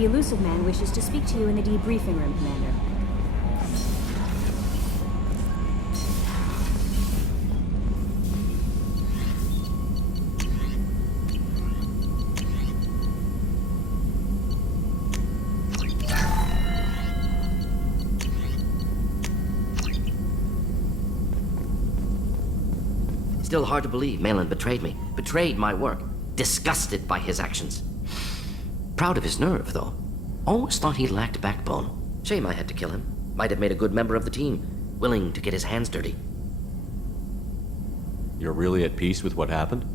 The Elusive Man wishes to speak to you in the debriefing room, Commander. Still hard to believe Malin betrayed me. Betrayed my work. Disgusted by his actions. Proud of his nerve, though. Always thought he lacked backbone. Shame I had to kill him. Might have made a good member of the team. Willing to get his hands dirty. You're really at peace with what happened?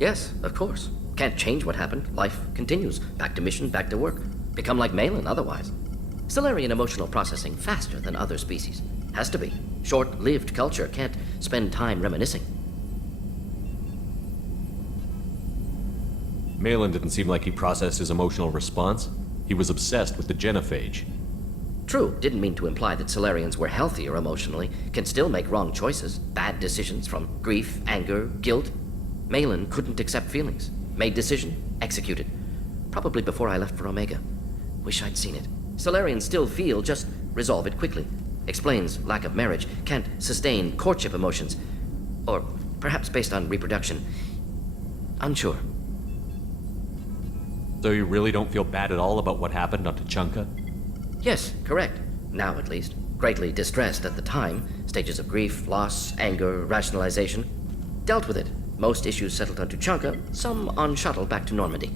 Yes, of course. Can't change what happened. Life continues. Back to mission, back to work. Become like Malin otherwise. Salarian emotional processing faster than other species. Has to be. Short-lived culture can't spend time reminiscing. Malin didn't seem like he processed his emotional response. He was obsessed with the genophage. True, didn't mean to imply that Salarians were healthier emotionally, can still make wrong choices, bad decisions from grief, anger, guilt. Malin couldn't accept feelings. Made decision, executed. Probably before I left for Omega. Wish I'd seen it. Salarians still feel, just resolve it quickly. Explains lack of marriage, can't sustain courtship emotions. Or perhaps based on reproduction. Unsure. So you really don't feel bad at all about what happened on Tuchanka? Yes, correct. Now at least. Greatly distressed at the time. Stages of grief, loss, anger, rationalization. Dealt with it. Most issues settled on Tuchanka, some on shuttle back to Normandy.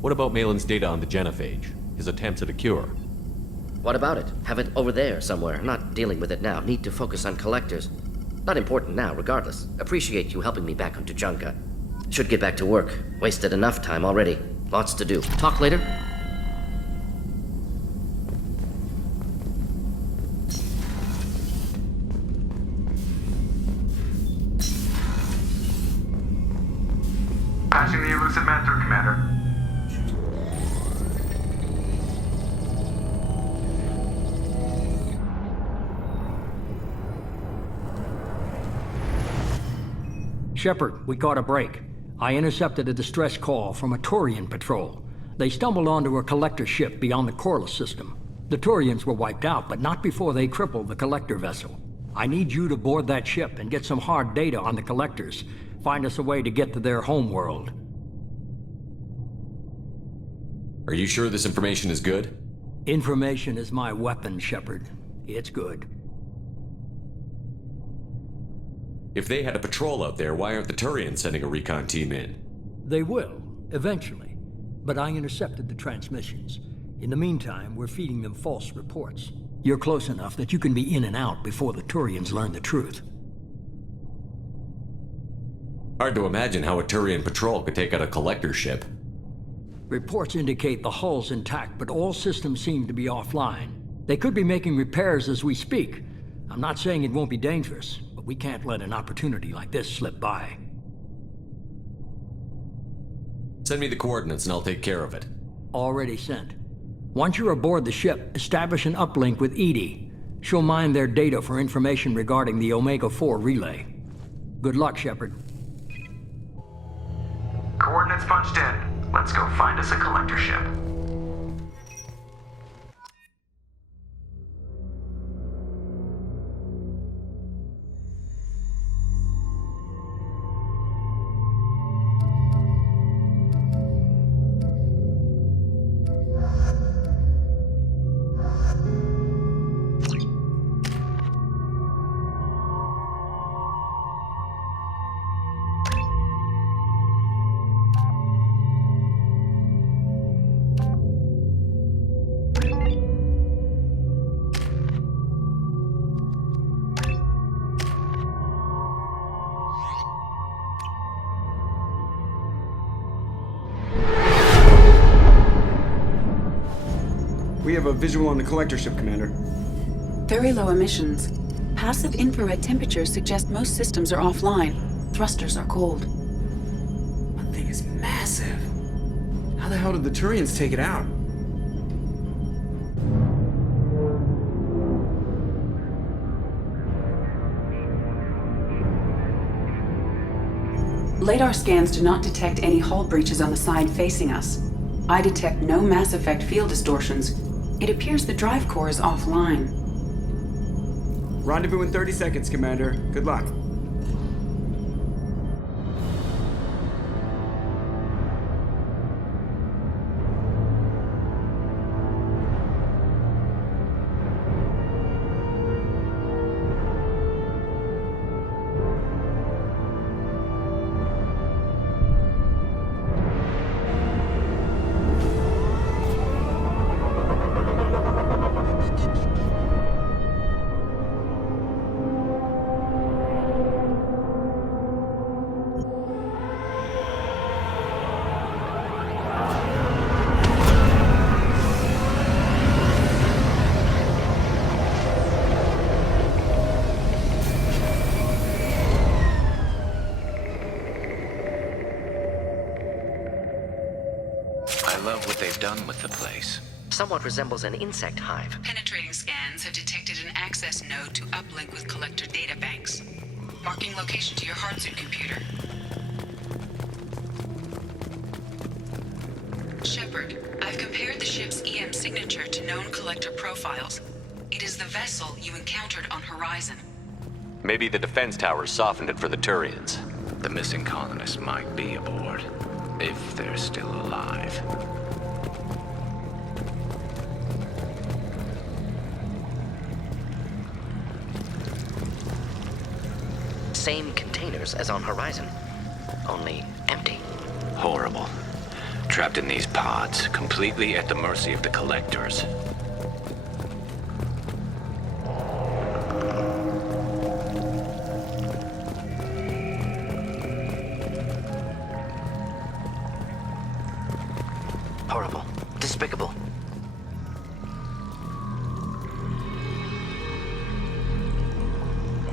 What about Malin's data on the genophage? His attempts at a cure? What about it? Have it over there somewhere. Not dealing with it now. Need to focus on collectors. Not important now, regardless. Appreciate you helping me back on Tuchanka. Should get back to work. Wasted enough time already. Lots to do. Talk later? Patching the Elusive Man through, Commander. Shepard, we caught a break. I intercepted a distress call from a Turian patrol. They stumbled onto a collector ship beyond the Corliss system. The Turians were wiped out, but not before they crippled the collector vessel. I need you to board that ship and get some hard data on the collectors. Find us a way to get to their homeworld. Are you sure this information is good? Information is my weapon, Shepard. It's good. If they had a patrol out there, why aren't the Turians sending a recon team in? They will, eventually. But I intercepted the transmissions. In the meantime, we're feeding them false reports. You're close enough that you can be in and out before the Turians learn the truth. Hard to imagine how a Turian patrol could take out a collector ship. Reports indicate the hull's intact, but all systems seem to be offline. They could be making repairs as we speak. I'm not saying it won't be dangerous, but we can't let an opportunity like this slip by. Send me the coordinates and I'll take care of it. Already sent. Once you're aboard the ship, establish an uplink with EDI. She'll mine their data for information regarding the Omega-4 relay. Good luck, Shepard. Coordinates punched in. Let's go find us a collector ship. We have a visual on the collector ship, Commander. Very low emissions. Passive infrared temperatures suggest most systems are offline. Thrusters are cold. That thing is massive. How the hell did the Turians take it out? LADAR scans do not detect any hull breaches on the side facing us. I detect no Mass Effect field distortions. It appears the drive core is offline. Rendezvous in 30 seconds, Commander. Good luck. I love what they've done with the place. Somewhat resembles an insect hive. Penetrating scans have detected an access node to uplink with collector databanks. Marking location to your hardsuit computer. Shepard, I've compared the ship's EM signature to known collector profiles. It is the vessel you encountered on Horizon. Maybe the defense towers softened it for the Turians. The missing colonists might be aboard, if they're still alive. Same containers as on Horizon, only empty. Horrible. Trapped in these pods, completely at the mercy of the collectors. Horrible. Despicable.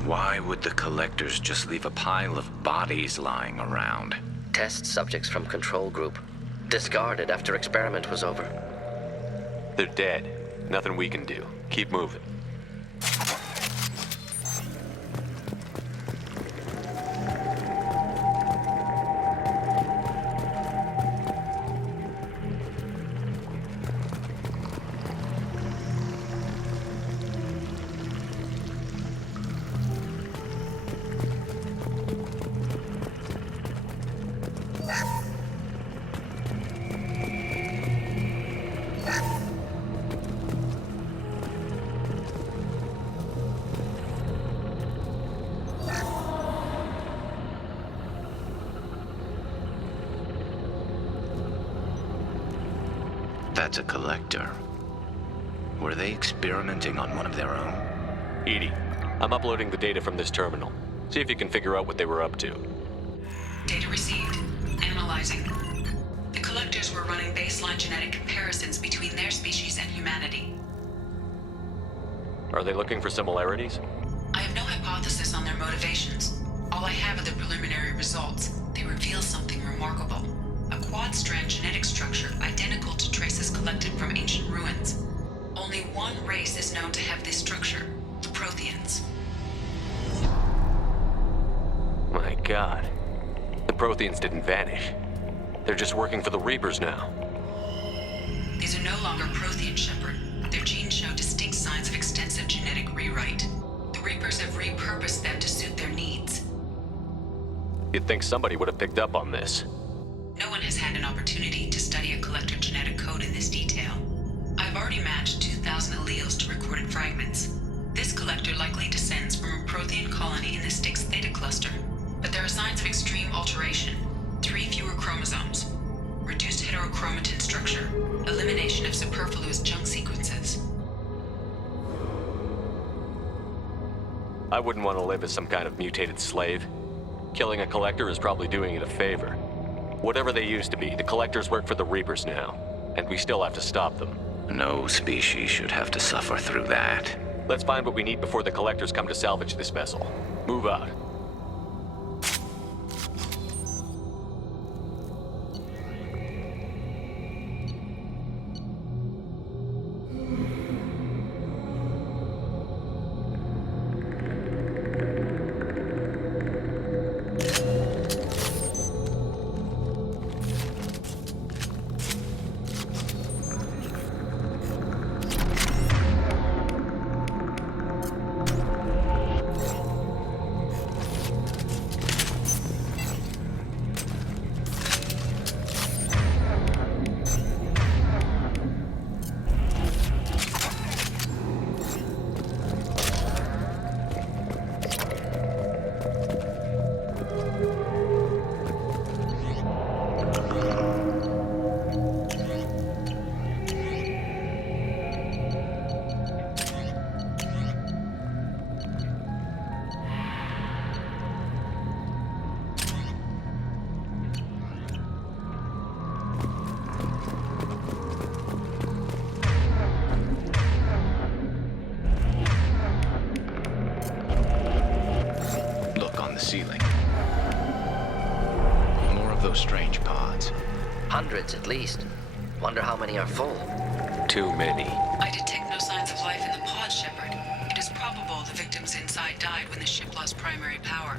Why would the collectors just leave a pile of bodies lying around? Test subjects from control group. Discarded after experiment was over. They're dead. Nothing we can do. Keep moving. That's a collector. Were they experimenting on one of their own? EDI, I'm uploading the data from this terminal. See if you can figure out what they were up to. Data received. Analyzing. The collectors were running baseline genetic comparisons between their species and humanity. Are they looking for similarities? I have no hypothesis on their motivations. All I have are the preliminary results. They reveal something remarkable. A quad-strand genetic structure identical to traces collected from ancient ruins. Only one race is known to have this structure, the Protheans. My God. The Protheans didn't vanish. They're just working for the Reapers now. These are no longer Prothean, Shepard. Their genes show distinct signs of extensive genetic rewrite. The Reapers have repurposed them to suit their needs. You'd think somebody would have picked up on this. No one has had an opportunity to study a collector genetic code in this detail. I've already matched 2,000 alleles to recorded fragments. This collector likely descends from a Prothean colony in the Styx Theta cluster, but there are signs of extreme alteration. 3 fewer chromosomes, reduced heterochromatin structure, elimination of superfluous junk sequences. I wouldn't want to live as some kind of mutated slave. Killing a collector is probably doing it a favor. Whatever they used to be, the collectors work for the Reapers now, and we still have to stop them. No species should have to suffer through that. Let's find what we need before the collectors come to salvage this vessel. Move out. Hundreds at least. Wonder how many are full. Too many. I detect no signs of life in the pod, Shepard. It is probable the victims inside died when the ship lost primary power.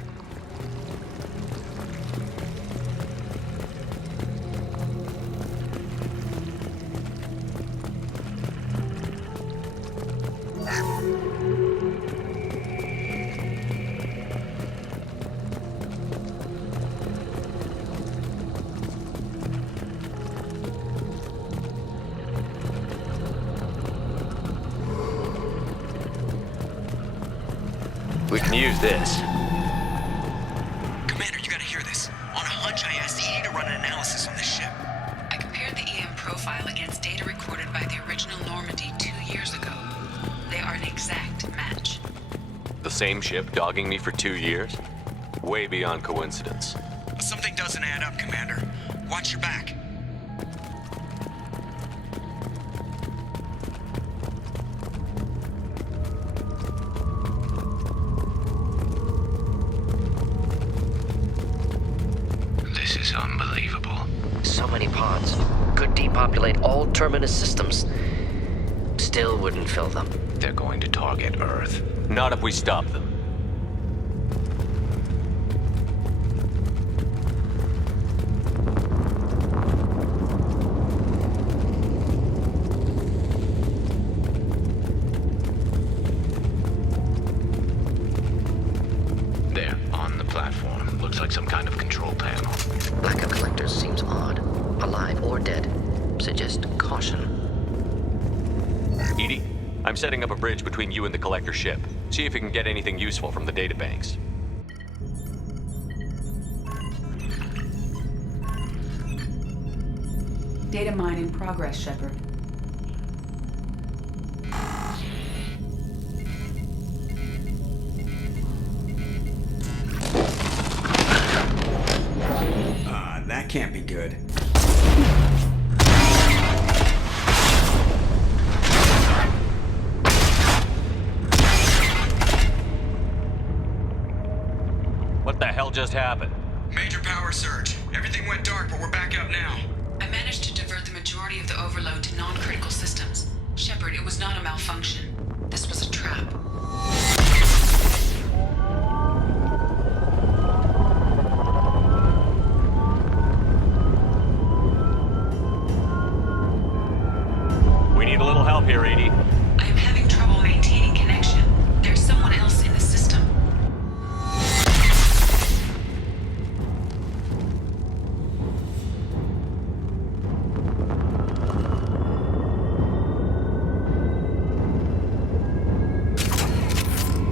We can use this. Commander, you gotta hear this. On a hunch, I asked EDI to run an analysis on this ship. I compared the EM profile against data recorded by the original Normandy 2 years ago. They are an exact match. The same ship dogging me for 2 years? Way beyond coincidence. Something doesn't add up, Commander. Watch your back. This is unbelievable. So many pods. Could depopulate all Terminus systems. Still wouldn't fill them. They're going to target Earth. Not if we stop them. There, on the platform. Looks like some kind of control panel. Lack of collectors seems odd. Alive or dead. Suggest caution. EDI, I'm setting up a bridge between you and the collector ship. See if you can get anything useful from the databanks. Data mine in progress, Shepard. That can't be good. What the hell just happened? Major power surge. Everything went dark, but we're back up now. I managed to divert the majority of the overload to non-critical systems. Shepard, it was not a malfunction. This was a trap. We need a little help here, EDI. I am having trouble maintaining connection. There's someone else in the system.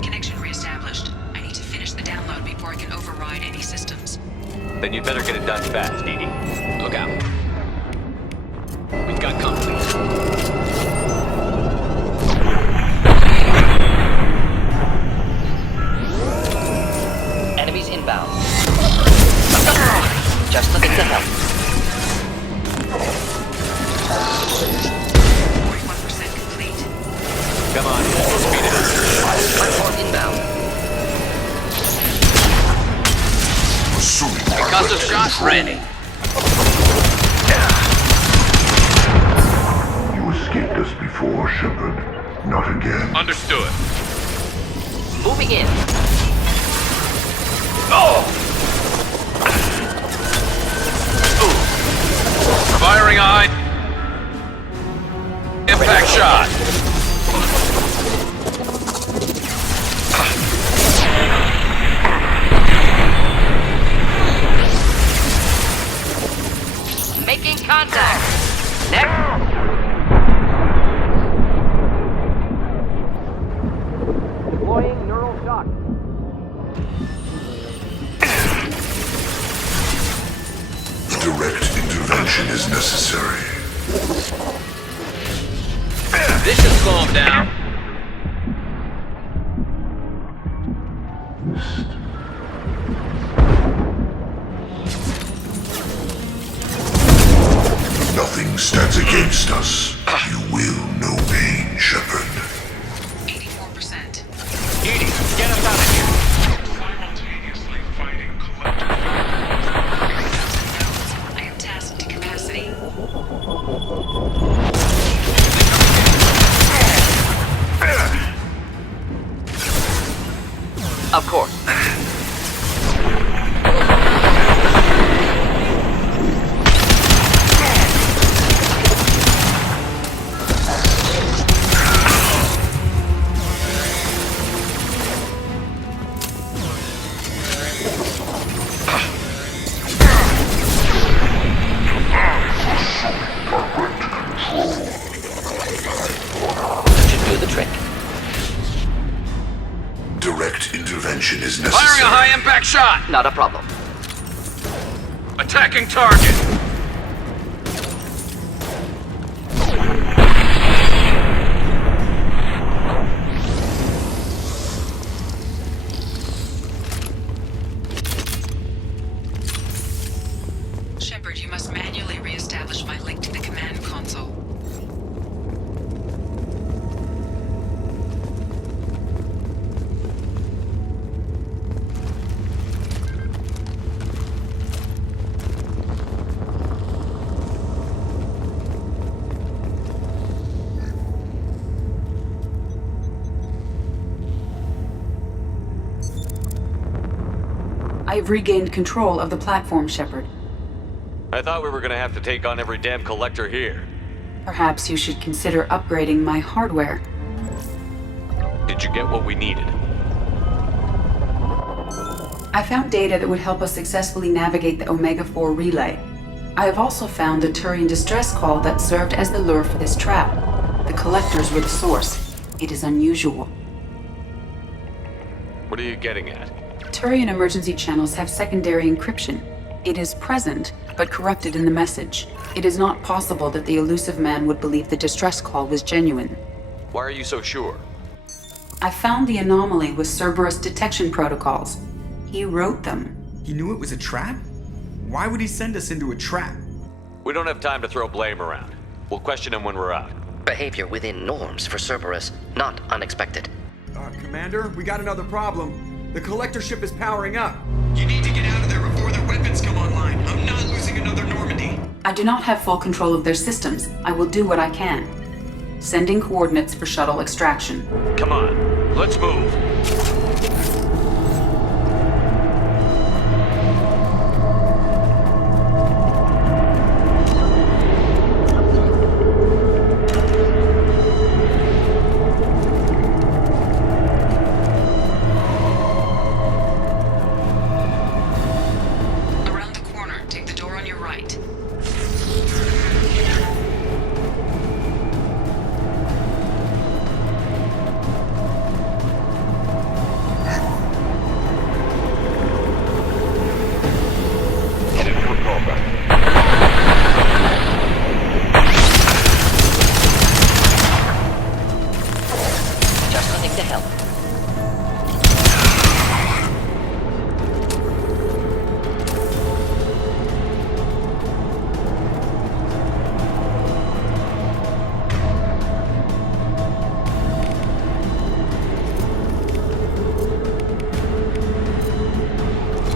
Connection reestablished. I need to finish the download before I can override any systems. Then you'd better get it done fast, EDI. Look out. We've got company. Enemies inbound. Just looking to help. 41% complete. Come on, EDI. Speed it up. Platform inbound. Concussive shot ready. You escaped us before, Shepard. Not again. Understood. Moving in. Firing eye. Impact shot. Making contact. Next. Deploying neural shock. Direct intervention is necessary. This should slow him down. Nothing stands against us. You will know pain, Shepard. 84%. EDI, get us out of here. Simultaneously fighting collector. 3,000 nodes. I am tasked to capacity. Of course. Should do the trick. Direct intervention is Firing necessary. a high-impact shot! Not a problem. Attacking target! Shepard, you must manually re-establish my link to the command console. I have regained control of the platform, Shepard. I thought we were gonna have to take on every damn collector here. Perhaps you should consider upgrading my hardware. Did you get what we needed? I found data that would help us successfully navigate the Omega-4 relay. I have also found a Turian distress call that served as the lure for this trap. The collectors were the source. It is unusual. What are you getting at? Turian emergency channels have secondary encryption. It is present, but corrupted in the message. It is not possible that the elusive man would believe the distress call was genuine. Why are you so sure? I found the anomaly with Cerberus detection protocols. He wrote them. He knew it was a trap? Why would he send us into a trap? We don't have time to throw blame around. We'll question him when we're out. Behavior within norms for Cerberus, not unexpected. Commander, we got another problem. The collector ship is powering up. You need to get out of there before their weapons come online. I'm not losing another Normandy. I do not have full control of their systems. I will do what I can. Sending coordinates for shuttle extraction. Come on, let's move. Around the corner, take the door on your right. Just running to help.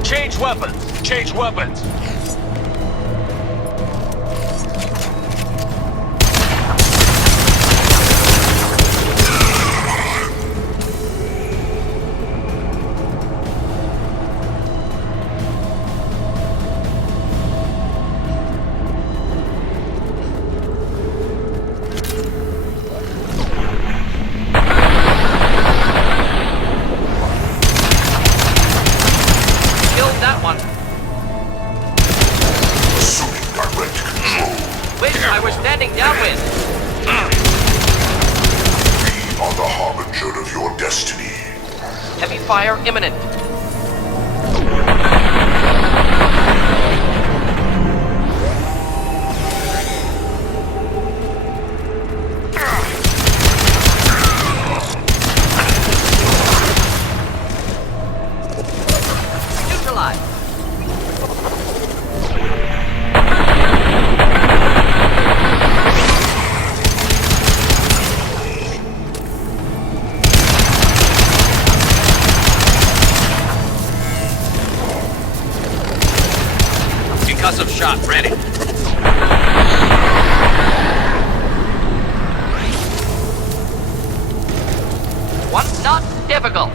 Change weapons! Change weapons! Killed that one. Assuming direct control. Wait, I was standing downwind. We are the harbinger of your destiny. Heavy fire imminent. Neutralized. Concussive shot ready. One not difficult.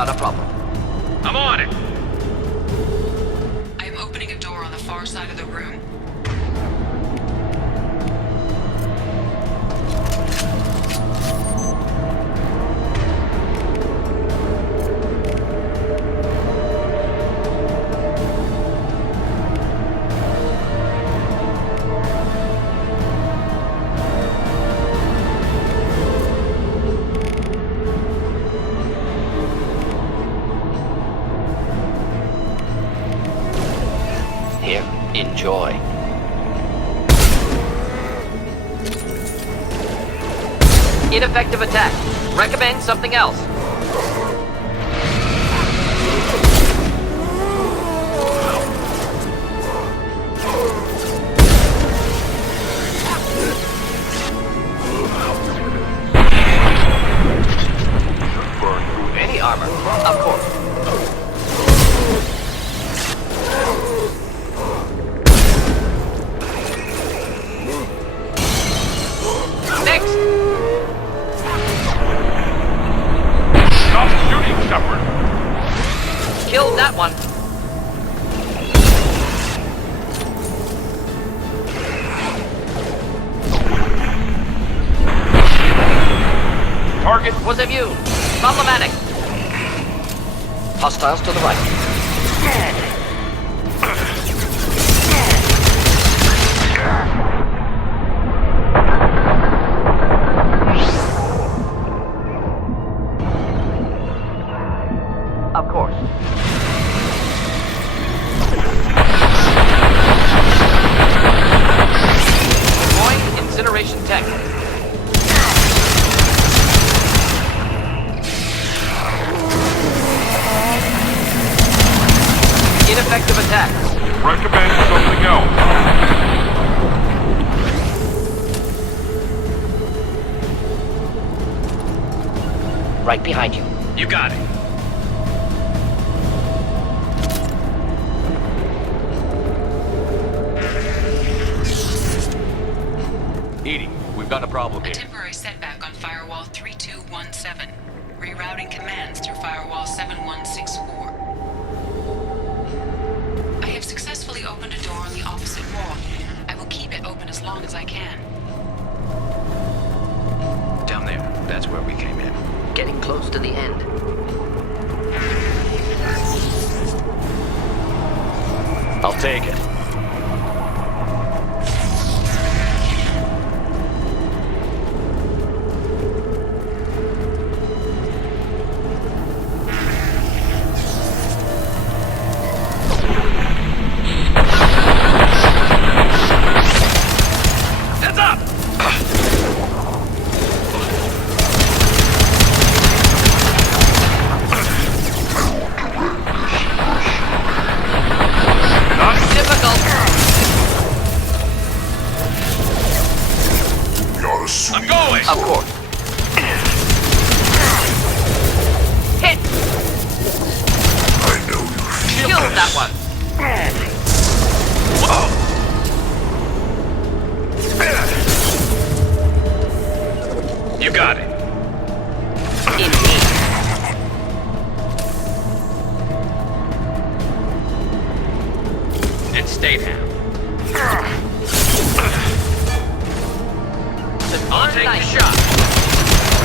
Not a problem. I'm on it. I am opening a door on the far side of the room. Here, enjoy. Ineffective attack. Recommend something else. Any armor, of course. Next! Stop shooting, Shepard. Killed that one. Target Was immune. Problematic. Hostiles to the right. Of course. Deploying incineration tech. Ineffective attack. recommend something else. Right behind you. You got it. Edie, we've got a problem A here. temporary setback on Firewall 3217. Rerouting commands through Firewall 7164. I have successfully opened a door on the opposite wall. I will keep it open as long as I can. Down there. That's where we came in. Getting close to the end. I'll take it. Heads up! Difficult. You're assuming I'm going! Of course. Hit! I know you feel Killed that one. You got it. Indeed. It's Statham. I'll take Nice the shot.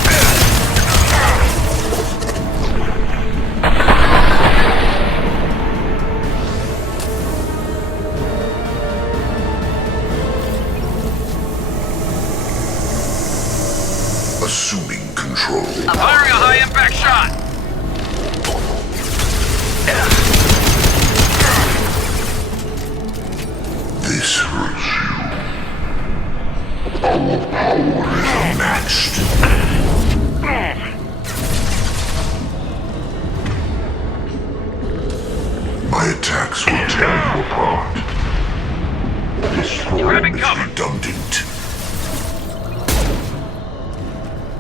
assuming control. Firing a high-impact shot! This hurts you. Our power is unmatched. My attacks will tear you apart. This form Grabbing is cover. redundant.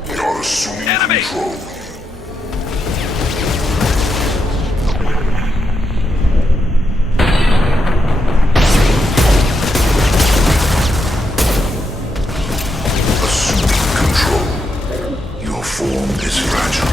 You're assuming Enemy. control. Assuming control. Your form is fragile.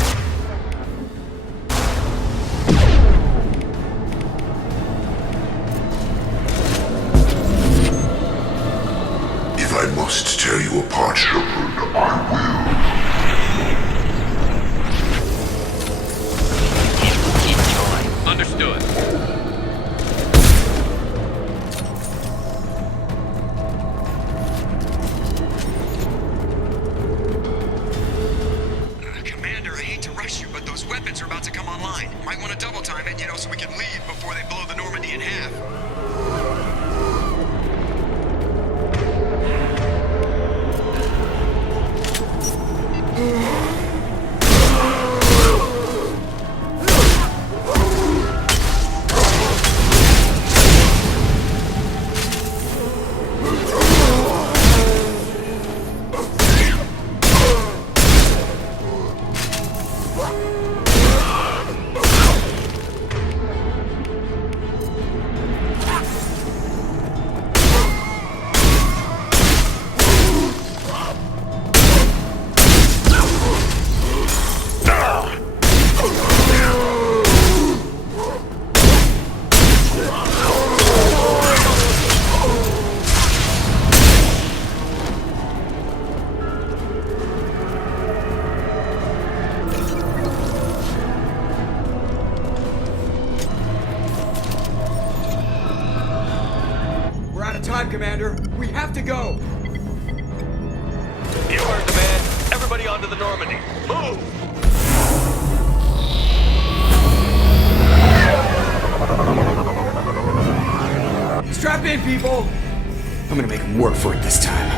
it, so we can leave before they blow the Normandy in half. We're out of time, Commander. We have to go. You heard the man. Everybody onto the Normandy. Move! Strap in, people. I'm gonna make them work for it this time.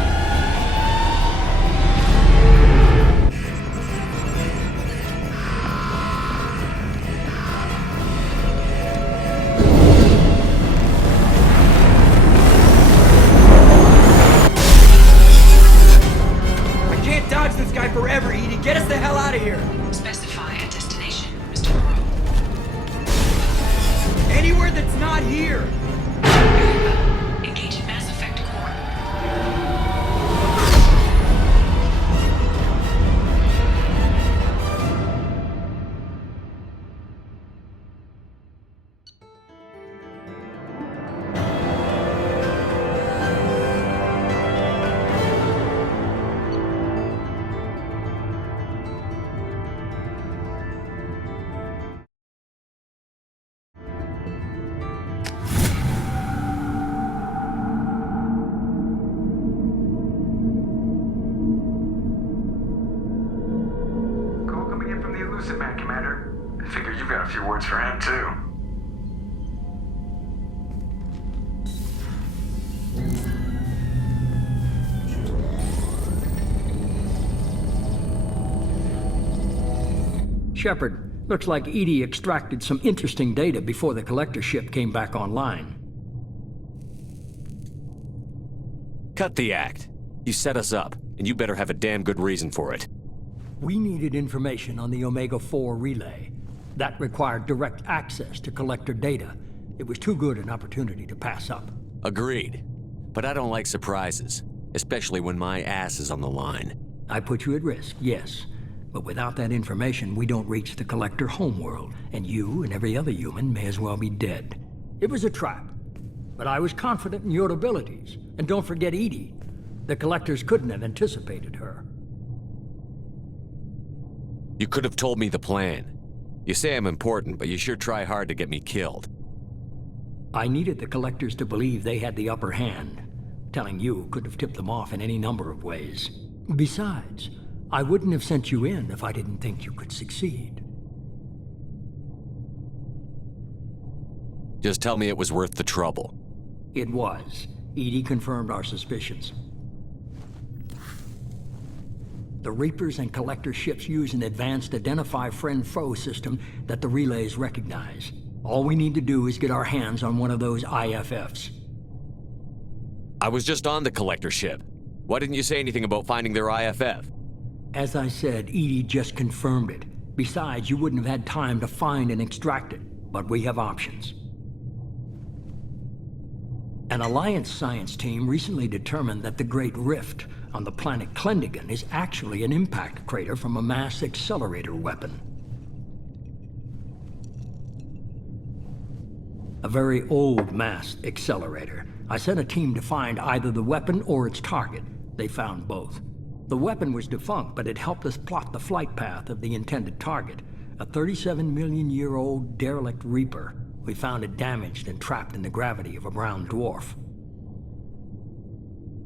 I can't dodge this guy forever, Edie. Get us the hell out of here. Specify a destination, Mr. Moreau. Anywhere that's not here. Engaging Mass Effect core. Call coming in from the Elusive Man, Commander. I figure you've got a few words for him, too. Shepard, looks like Edie extracted some interesting data before the collector ship came back online. Cut the act. You set us up, and you better have a damn good reason for it. We needed information on the Omega-4 relay. That required direct access to collector data. It was too good an opportunity to pass up. Agreed. But I don't like surprises, especially when my ass is on the line. I put you at risk, yes. But without that information, we don't reach the collector homeworld, and you and every other human may as well be dead. It was a trap, but I was confident in your abilities. And don't forget Edie. The collectors couldn't have anticipated her. You could have told me the plan. You say I'm important, but you sure try hard to get me killed. I needed the collectors to believe they had the upper hand. Telling you could have tipped them off in any number of ways. Besides, I wouldn't have sent you in if I didn't think you could succeed. Just tell me it was worth the trouble. It was. Edie confirmed our suspicions. The Reapers and Collector ships use an advanced Identify Friend-Foe system that the relays recognize. All we need to do is get our hands on one of those IFFs. I was just on the Collector ship. Why didn't you say anything about finding their IFF? As I said, Edie just confirmed it. Besides, you wouldn't have had time to find and extract it. But we have options. An Alliance science team recently determined that the Great Rift on the planet Klendagon is actually an impact crater from a mass accelerator weapon. A very old mass accelerator. I sent a team to find either the weapon or its target. They found both. The weapon was defunct, but it helped us plot the flight path of the intended target, a 37-million-year-old derelict Reaper. We found it damaged and trapped in the gravity of a brown dwarf.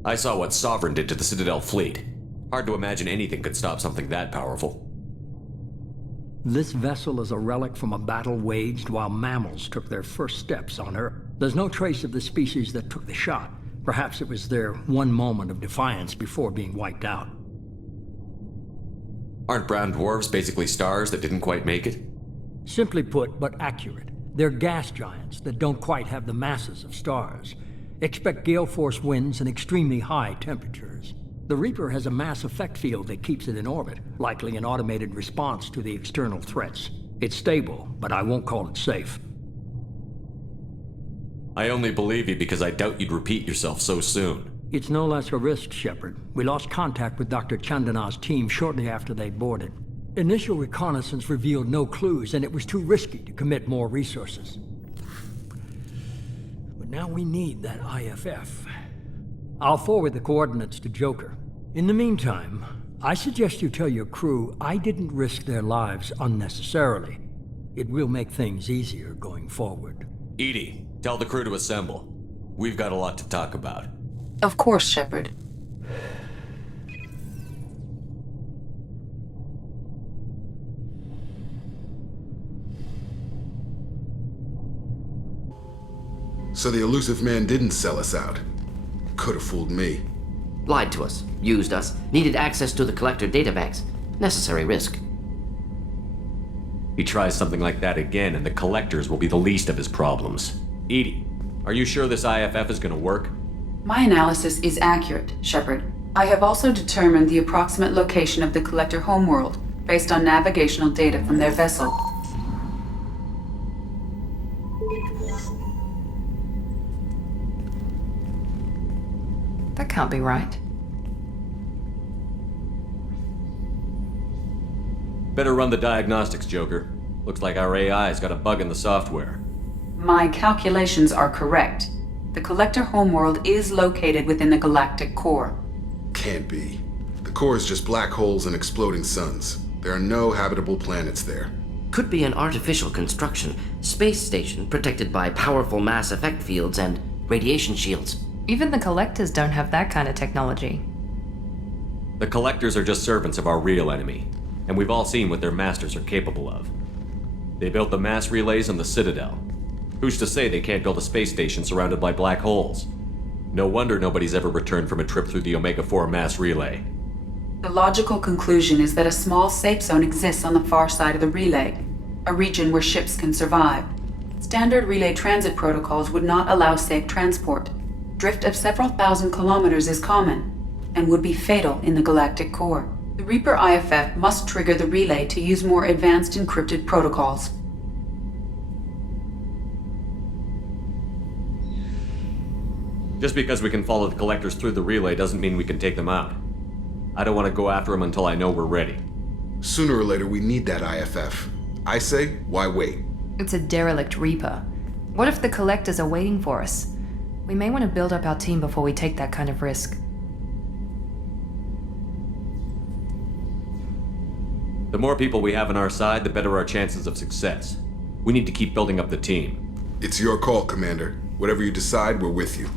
I saw what Sovereign did to the Citadel fleet. Hard to imagine anything could stop something that powerful. This vessel is a relic from a battle waged while mammals took their first steps on Earth. There's no trace of the species that took the shot. Perhaps it was their one moment of defiance before being wiped out. Aren't brown dwarfs basically stars that didn't quite make it? Simply put, but accurate. They're gas giants that don't quite have the masses of stars. Expect gale force winds and extremely high temperatures. The Reaper has a mass effect field that keeps it in orbit, likely an automated response to the external threats. It's stable, but I won't call it safe. I only believe you because I doubt you'd repeat yourself so soon. It's no less a risk, Shepard. We lost contact with Dr. Chandana's team shortly after they boarded. Initial reconnaissance revealed no clues, and it was too risky to commit more resources. But now we need that IFF. I'll forward the coordinates to Joker. In the meantime, I suggest you tell your crew I didn't risk their lives unnecessarily. It will make things easier going forward. EDI, tell the crew to assemble. We've got a lot to talk about. Of course, Shepard. So the elusive man didn't sell us out. Could have fooled me. Lied to us, used us, needed access to the Collector databanks. Necessary risk. He tries something like that again, and the Collectors will be the least of his problems. EDI, are you sure this IFF is gonna work? My analysis is accurate, Shepard. I have also determined the approximate location of the Collector homeworld, based on navigational data from their vessel. That can't be right. Better run the diagnostics, Joker. Looks like our AI's got a bug in the software. My calculations are correct. The Collector homeworld is located within the galactic core. Can't be. The core is just black holes and exploding suns. There are no habitable planets there. Could be an artificial construction. Space station protected by powerful mass effect fields and radiation shields. Even the Collectors don't have that kind of technology. The Collectors are just servants of our real enemy, and we've all seen what their masters are capable of. They built the mass relays on the Citadel. Who's to say they can't build a space station surrounded by black holes? No wonder nobody's ever returned from a trip through the Omega-4 mass relay. The logical conclusion is that a small safe zone exists on the far side of the relay, a region where ships can survive. Standard relay transit protocols would not allow safe transport. Drift of several thousand kilometers is common, and would be fatal in the galactic core. The Reaper IFF must trigger the relay to use more advanced encrypted protocols. Just because we can follow the Collectors through the relay doesn't mean we can take them out. I don't want to go after them until I know we're ready. Sooner or later, we need that IFF. I say, why wait? It's a derelict Reaper. What if the Collectors are waiting for us? We may want to build up our team before we take that kind of risk. The more people we have on our side, the better our chances of success. We need to keep building up the team. It's your call, Commander. Whatever you decide, we're with you.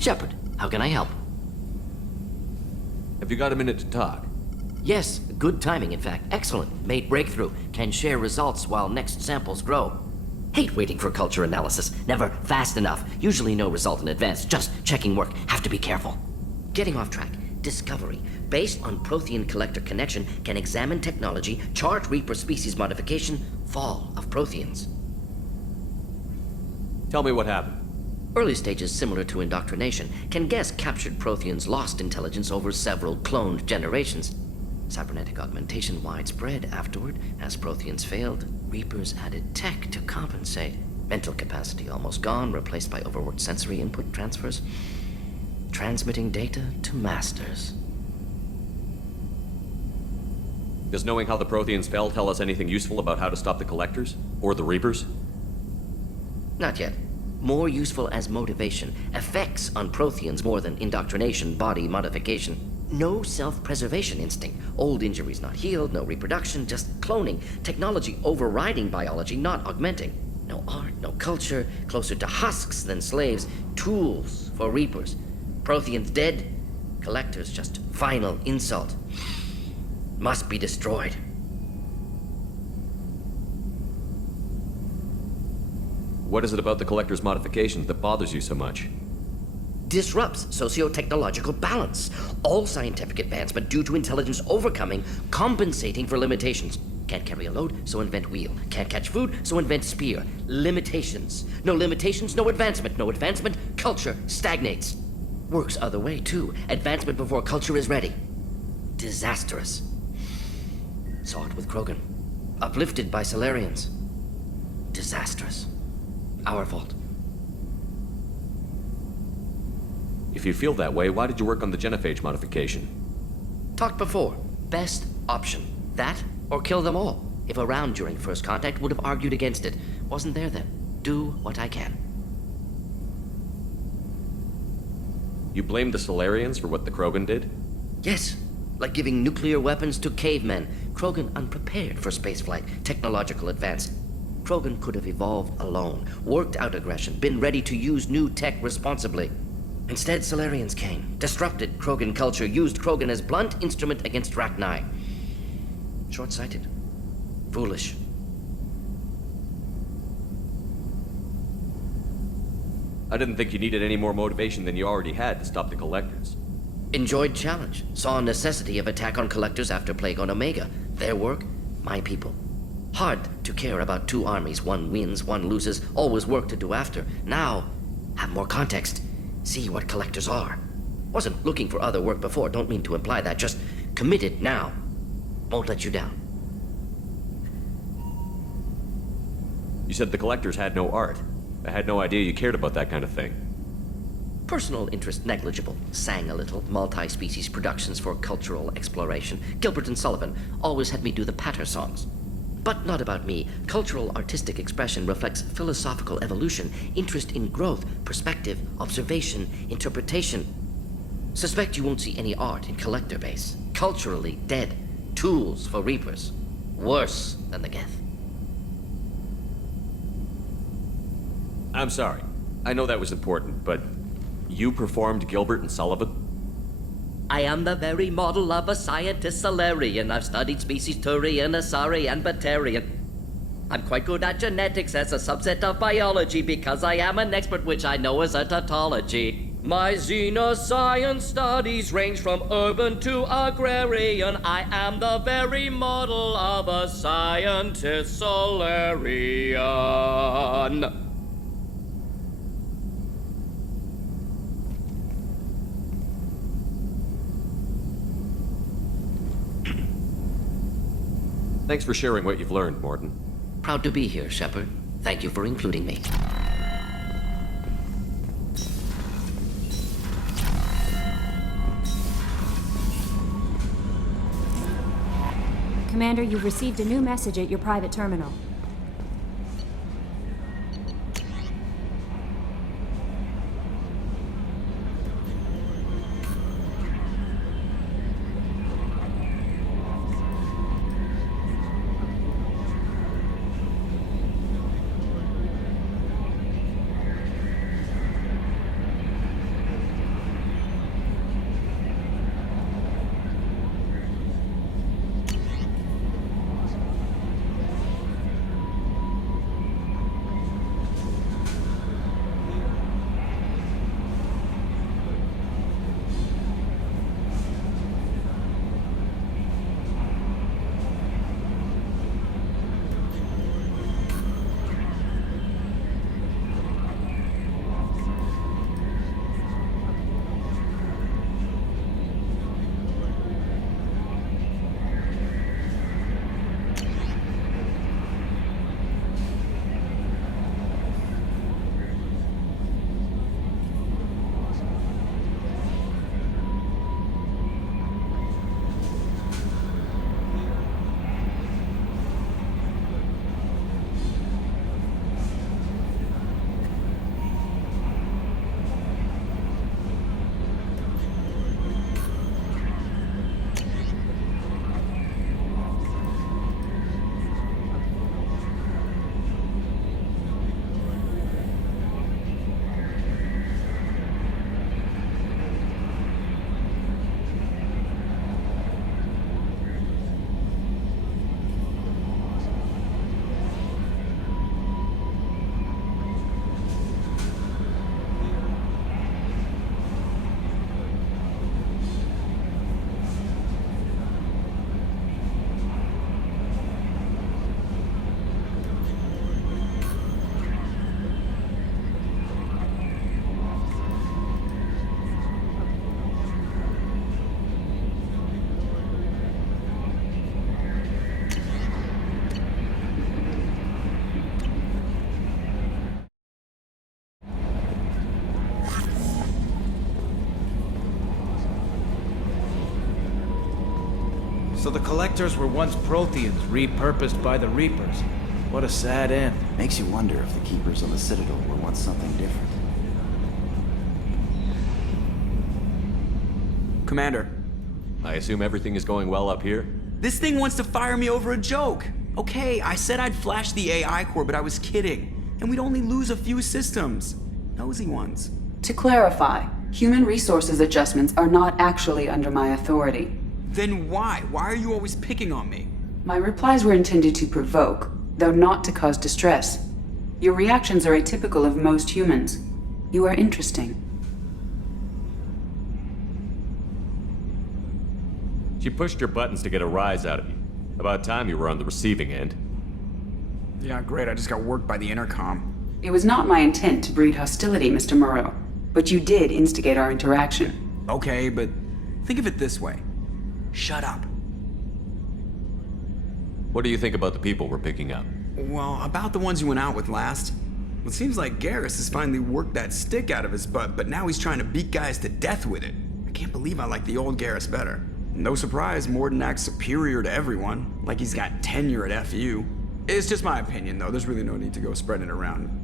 Shepard, how can I help? Have you got a minute to talk? Yes, good timing, in fact. Excellent. Made breakthrough. Can share results while next samples grow. Hate waiting for culture analysis. Never fast enough. Usually no result in advance. Just checking work. Have to be careful. Getting off track. Discovery. Based on Prothean Collector connection, can examine technology, chart Reaper species modification, fall of Protheans. Tell me what happened. Early stages similar to indoctrination. Can guess captured Protheans lost intelligence over several cloned generations. Cybernetic augmentation widespread afterward. As Protheans failed, Reapers added tech to compensate. Mental capacity almost gone, replaced by overworked sensory input transfers. Transmitting data to masters. Does knowing how the Protheans fell tell us anything useful about how to stop the Collectors? Or the Reapers? Not yet. More useful as motivation. Effects on Protheans more than indoctrination, body modification. No self-preservation instinct. Old injuries not healed, no reproduction, just cloning. Technology overriding biology, not augmenting. No art, no culture, closer to husks than slaves. Tools for Reapers. Protheans dead, Collectors just final insult. Must be destroyed. What is it about the Collector's modifications that bothers you so much? Disrupts socio-technological balance. All scientific advancement due to intelligence overcoming, compensating for limitations. Can't carry a load, so invent wheel. Can't catch food, so invent spear. Limitations. No limitations, no advancement. No advancement, culture stagnates. Works other way, too. Advancement before culture is ready. Disastrous. Saw it with Krogan. Uplifted by Salarians. Disastrous. Our fault. If you feel that way, why did you work on the genophage modification? Talked before. Best option. That or kill them all. If around during first contact, would have argued against it. Wasn't there then. Do what I can. You blame the Solarians for what the Krogan did? Yes. Like giving nuclear weapons to cavemen. Krogan unprepared for spaceflight, technological advance. Krogan could have evolved alone, worked out aggression, been ready to use new tech responsibly. Instead, Solarians came, disrupted Krogan culture, used Krogan as blunt instrument against Rachni. Short-sighted. Foolish. I didn't think you needed any more motivation than you already had to stop the Collectors. Enjoyed challenge. Saw necessity of attack on Collectors after Plague on Omega. Their work, my people. Hard to care about two armies. One wins, one loses. Always work to do after. Now, have more context. See what Collectors are. Wasn't looking for other work before. Don't mean to imply that. Just committed now. Won't let you down. You said the Collectors had no art. I had no idea you cared about that kind of thing. Personal interest negligible. Sang a little. Multi-species productions for cultural exploration. Gilbert and Sullivan always had me do the patter songs. But not about me. Cultural artistic expression reflects philosophical evolution, interest in growth, perspective, observation, interpretation. Suspect you won't see any art in Collector base. Culturally dead. Tools for Reapers. Worse than the Geth. I'm sorry. I know that was important, but you performed Gilbert and Sullivan? I am the very model of a scientist Solarian. I've studied species Turian, Asari, and Batarian. I'm quite good at genetics as a subset of biology because I am an expert, which I know is a tautology. My xenoscience studies range from urban to agrarian. I am the very model of a scientist Solarian. Thanks for sharing what you've learned, Morton. Proud to be here, Shepard. Thank you for including me. Commander, you've received a new message at your private terminal. So the Collectors were once Protheans, repurposed by the Reapers. What a sad end. Makes you wonder if the Keepers on the Citadel were once something different. Commander. I assume everything is going well up here? This thing wants to fire me over a joke. Okay, I said I'd flash the AI core, but I was kidding. And we'd only lose a few systems. Nosy ones. To clarify, human resources adjustments are not actually under my authority. Then why? Why are you always picking on me? My replies were intended to provoke, though not to cause distress. Your reactions are atypical of most humans. You are interesting. She pushed your buttons to get a rise out of you. About time you were on the receiving end. Yeah, great. I just got worked by the intercom. It was not my intent to breed hostility, Mr. Moreau, but you did instigate our interaction. Okay, but think of it this way. Shut up. What do you think about the people we're picking up? Well, about the ones you went out with last. It seems like Garrus has finally worked that stick out of his butt, but now he's trying to beat guys to death with it. I can't believe I like the old Garrus better. No surprise, Mordin acts superior to everyone, like he's got tenure at FU. It's just my opinion, though. There's really no need to go spreading it around.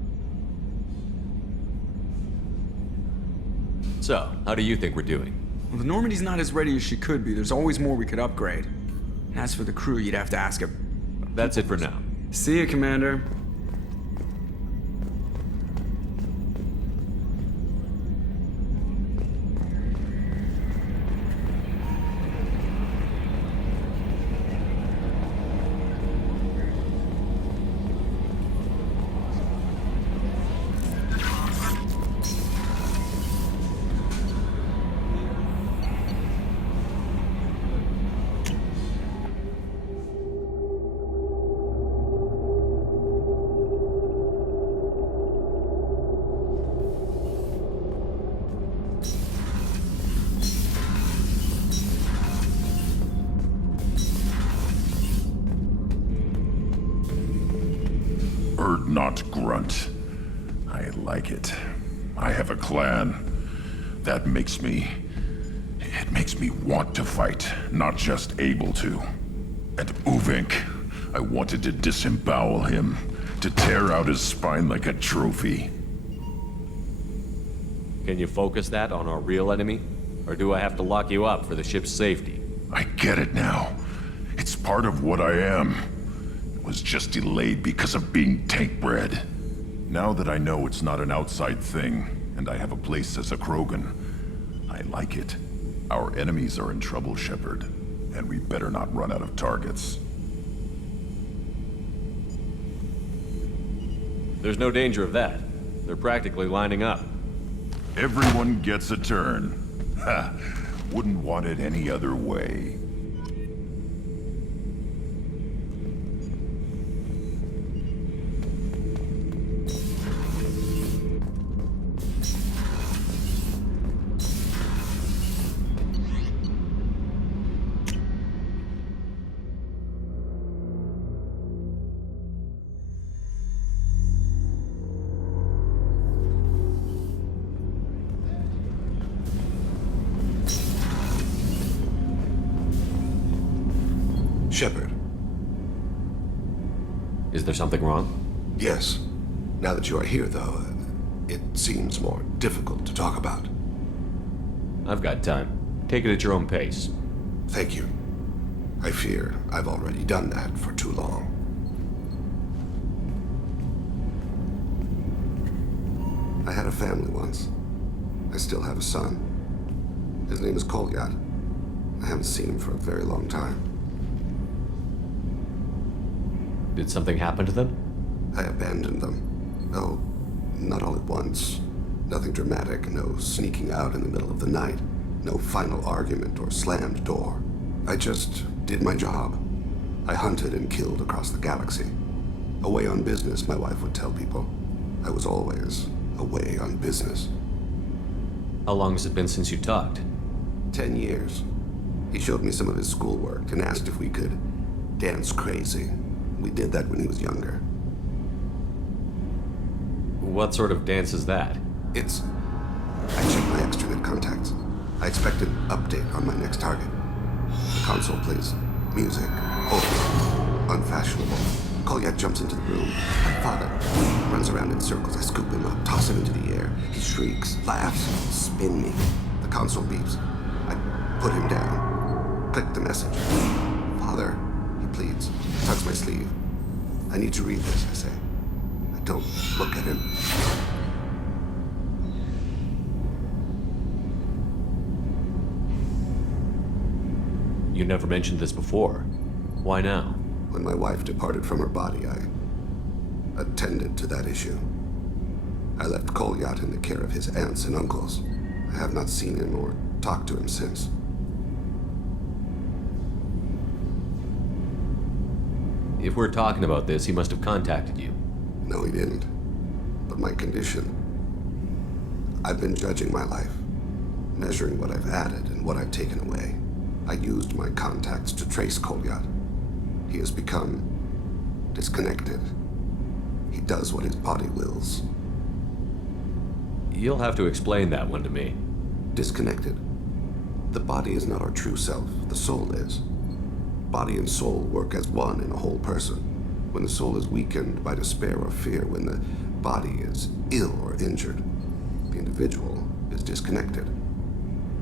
So, how do you think we're doing? Well, the Normandy's not as ready as she could be. There's always more we could upgrade. And as for the crew, you'd have to ask a... That's it for now. See you, Commander. Bird not grunt. I like it. I have a clan. That makes me... It makes me want to fight, not just able to. And Uvink, I wanted to disembowel him, to tear out his spine like a trophy. Can you focus that on our real enemy? Or do I have to lock you up for the ship's safety? I get it now. It's part of what I am. It was just delayed because of being tank-bred. Now that I know it's not an outside thing, and I have a place as a Krogan, I like it. Our enemies are in trouble, Shepard, and we better not run out of targets. There's no danger of that. They're practically lining up. Everyone gets a turn. Ha! Wouldn't want it any other way. Shepard. Is there something wrong? Yes. Now that you are here, though, it seems more difficult to talk about. I've got time. Take it at your own pace. Thank you. I fear I've already done that for too long. I had a family once. I still have a son. His name is Kolyat. I haven't seen him for a very long time. Did something happen to them? I abandoned them. Oh, not all at once. Nothing dramatic, no sneaking out in the middle of the night, no final argument or slammed door. I just did my job. I hunted and killed across the galaxy. Away on business, my wife would tell people. I was always away on business. How long has it been since you talked? 10 years. He showed me some of his schoolwork and asked if we could dance crazy. We did that when he was younger. What sort of dance is that? I checked my extranet contacts. I expect an update on my next target. The console plays Music. Old. Unfashionable. Kolyat jumps into the room. My father runs around in circles. I scoop him up, toss him into the air. He shrieks, laughs, spin me. The console beeps. I put him down. Click the message. Father, he pleads. Tugs my sleeve. I need to read this, I say. I don't look at him. You never mentioned this before. Why now? When my wife departed from her body, I attended to that issue. I left Kolyat in the care of his aunts and uncles. I have not seen him or talked to him since. If we're talking about this, he must have contacted you. No, he didn't. But my condition... I've been judging my life, measuring what I've added and what I've taken away. I used my contacts to trace Kolyat. He has become disconnected. He does what his body wills. You'll have to explain that one to me. Disconnected. The body is not our true self. The soul is. Body and soul work as one in a whole person. When the soul is weakened by despair or fear, when the body is ill or injured, the individual is disconnected,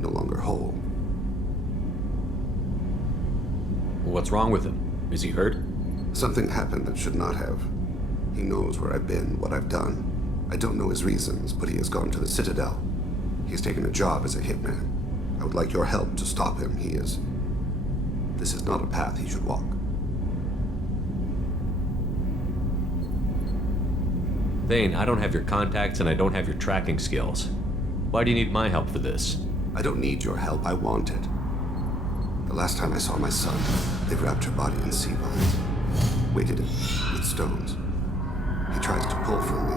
no longer whole. What's wrong with him? Is he hurt? Something happened that should not have. He knows where I've been, what I've done. I don't know his reasons, but he has gone to the Citadel. He's taken a job as a hitman. I would like your help to stop him. This is not a path he should walk. Thane, I don't have your contacts and I don't have your tracking skills. Why do you need my help for this? I don't need your help. I want it. The last time I saw my son, they wrapped her body in sea vines, weighted it with stones. He tries to pull from me,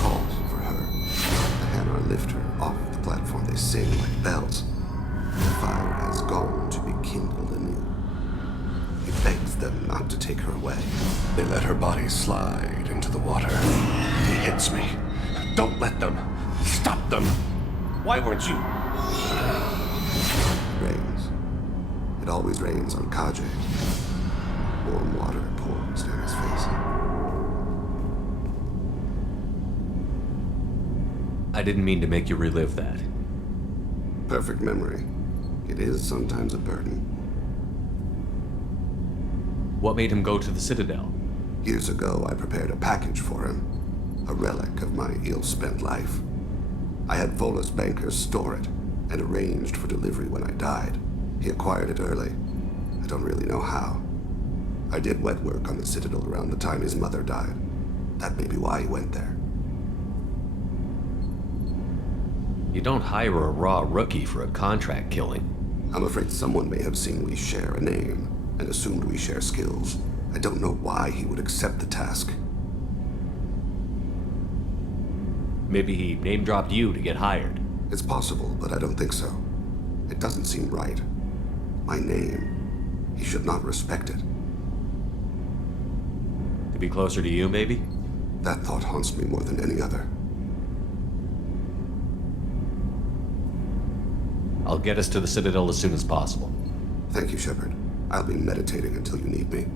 calls for her. The hammer lift her off the platform. They sing like bells. The fire has gone to be kindled anew. He begs them not to take her away. They let her body slide into the water. He hits me. Don't let them. Stop them. Why weren't you? Rains. It always rains on Kaje. Warm water pours down his face. I didn't mean to make you relive that. Perfect memory. It is sometimes a burden. What made him go to the Citadel? Years ago, I prepared a package for him. A relic of my ill-spent life. I had Volus bankers store it and arranged for delivery when I died. He acquired it early. I don't really know how. I did wet work on the Citadel around the time his mother died. That may be why he went there. You don't hire a raw rookie for a contract killing. I'm afraid someone may have seen we share a name and assumed we share skills. I don't know why he would accept the task. Maybe he name-dropped you to get hired. It's possible, but I don't think so. It doesn't seem right. My name. He should not respect it. To be closer to you, maybe? That thought haunts me more than any other. I'll get us to the Citadel as soon as possible. Thank you, Shepard. I'll be meditating until you need me.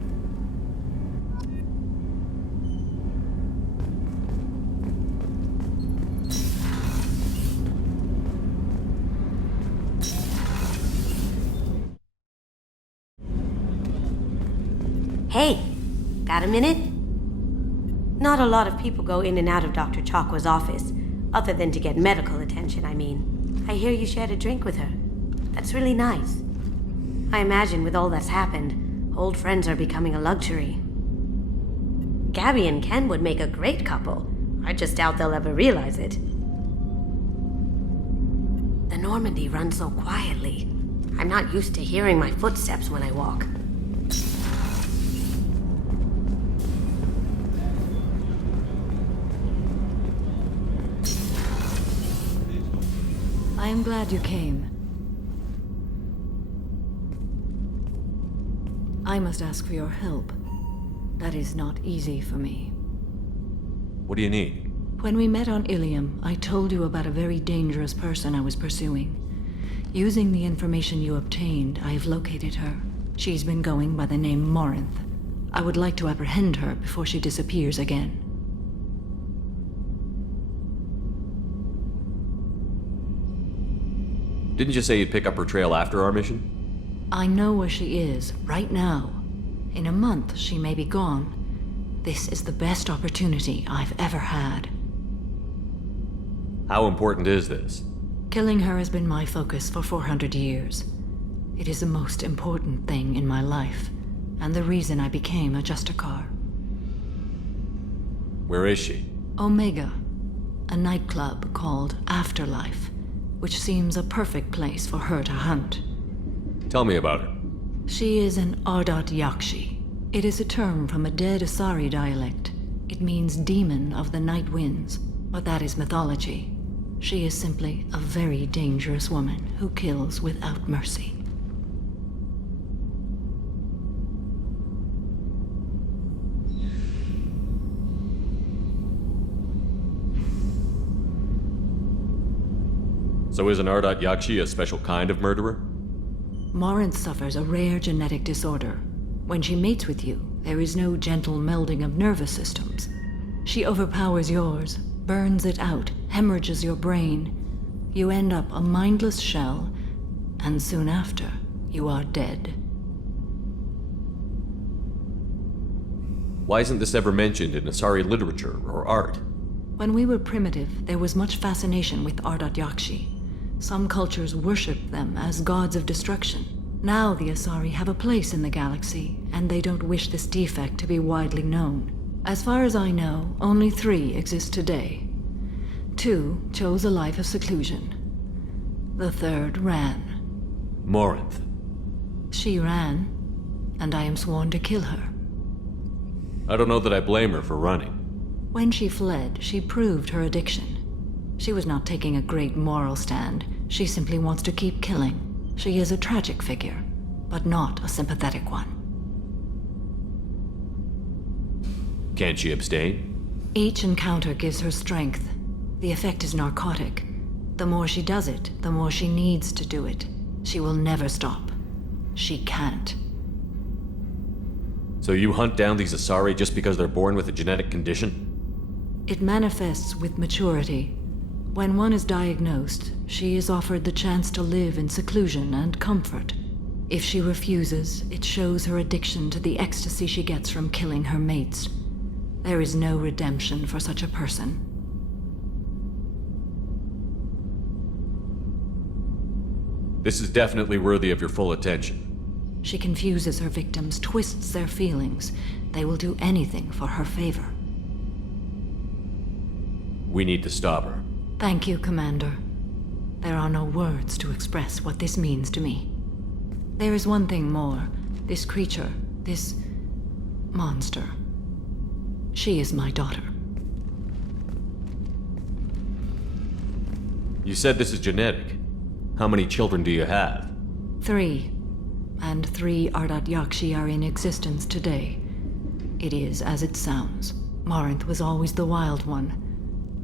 Hey, got a minute? Not a lot of people go in and out of Dr. Chakwa's office, other than to get medical attention, I mean. I hear you shared a drink with her. That's really nice. I imagine with all that's happened, old friends are becoming a luxury. Gabby and Ken would make a great couple. I just doubt they'll ever realize it. The Normandy runs so quietly. I'm not used to hearing my footsteps when I walk. I am glad you came. I must ask for your help. That is not easy for me. What do you need? When we met on Ilium, I told you about a very dangerous person I was pursuing. Using the information you obtained, I have located her. She's been going by the name Morinth. I would like to apprehend her before she disappears again. Didn't you say you'd pick up her trail after our mission? I know where she is, right now. In a month, she may be gone. This is the best opportunity I've ever had. How important is this? Killing her has been my focus for 400 years. It is the most important thing in my life, and the reason I became a Justicar. Where is she? Omega, a nightclub called Afterlife, which seems a perfect place for her to hunt. Tell me about her. She is an Ardat Yakshi. It is a term from a dead Asari dialect. It means demon of the night winds, but that is mythology. She is simply a very dangerous woman who kills without mercy. So is an Ardat Yakshi a special kind of murderer? Morinth suffers a rare genetic disorder. When she mates with you, there is no gentle melding of nervous systems. She overpowers yours, burns it out, hemorrhages your brain. You end up a mindless shell, and soon after, you are dead. Why isn't this ever mentioned in Asari literature or art? When we were primitive, there was much fascination with Ardat Yakshi. Some cultures worshipped them as gods of destruction. Now the Asari have a place in the galaxy, and they don't wish this defect to be widely known. As far as I know, only 3 exist today. 2 chose a life of seclusion. The 3rd ran. Morinth. She ran, and I am sworn to kill her. I don't know that I blame her for running. When she fled, she proved her addiction. She was not taking a great moral stand. She simply wants to keep killing. She is a tragic figure, but not a sympathetic one. Can't she abstain? Each encounter gives her strength. The effect is narcotic. The more she does it, the more she needs to do it. She will never stop. She can't. So you hunt down these Asari just because they're born with a genetic condition? It manifests with maturity. When one is diagnosed, she is offered the chance to live in seclusion and comfort. If she refuses, it shows her addiction to the ecstasy she gets from killing her mates. There is no redemption for such a person. This is definitely worthy of your full attention. She confuses her victims, twists their feelings. They will do anything for her favor. We need to stop her. Thank you, Commander. There are no words to express what this means to me. There is one thing more. This creature, this monster. She is my daughter. You said this is genetic. How many children do you have? 3. And 3 Ardat Yakshi are in existence today. It is as it sounds. Morinth was always the wild one.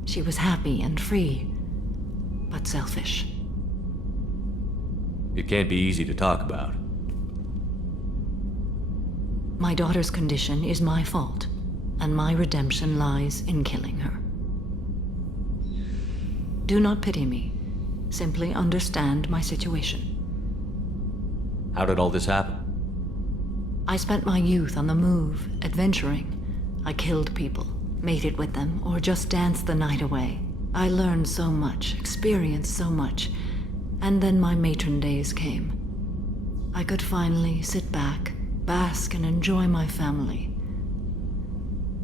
She was happy and free, but selfish. It can't be easy to talk about. My daughter's condition is my fault, and my redemption lies in killing her. Do not pity me. Simply understand my situation. How did all this happen? I spent my youth on the move, adventuring. I killed people, mated with them, or just danced the night away. I learned so much, experienced so much, and then my matron days came. I could finally sit back, bask and enjoy my family.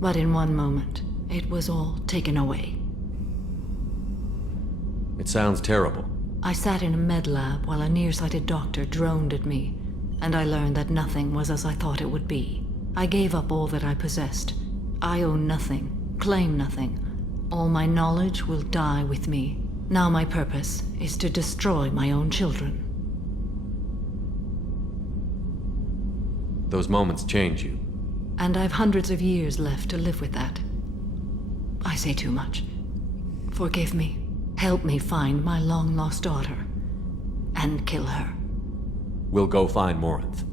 But in one moment, it was all taken away. It sounds terrible. I sat in a med lab while a nearsighted doctor droned at me, and I learned that nothing was as I thought it would be. I gave up all that I possessed. I own nothing, claim nothing. All my knowledge will die with me. Now my purpose is to destroy my own children. Those moments change you. And I've hundreds of years left to live with that. I say too much. Forgive me. Help me find my long-lost daughter. And kill her. We'll go find Morinth.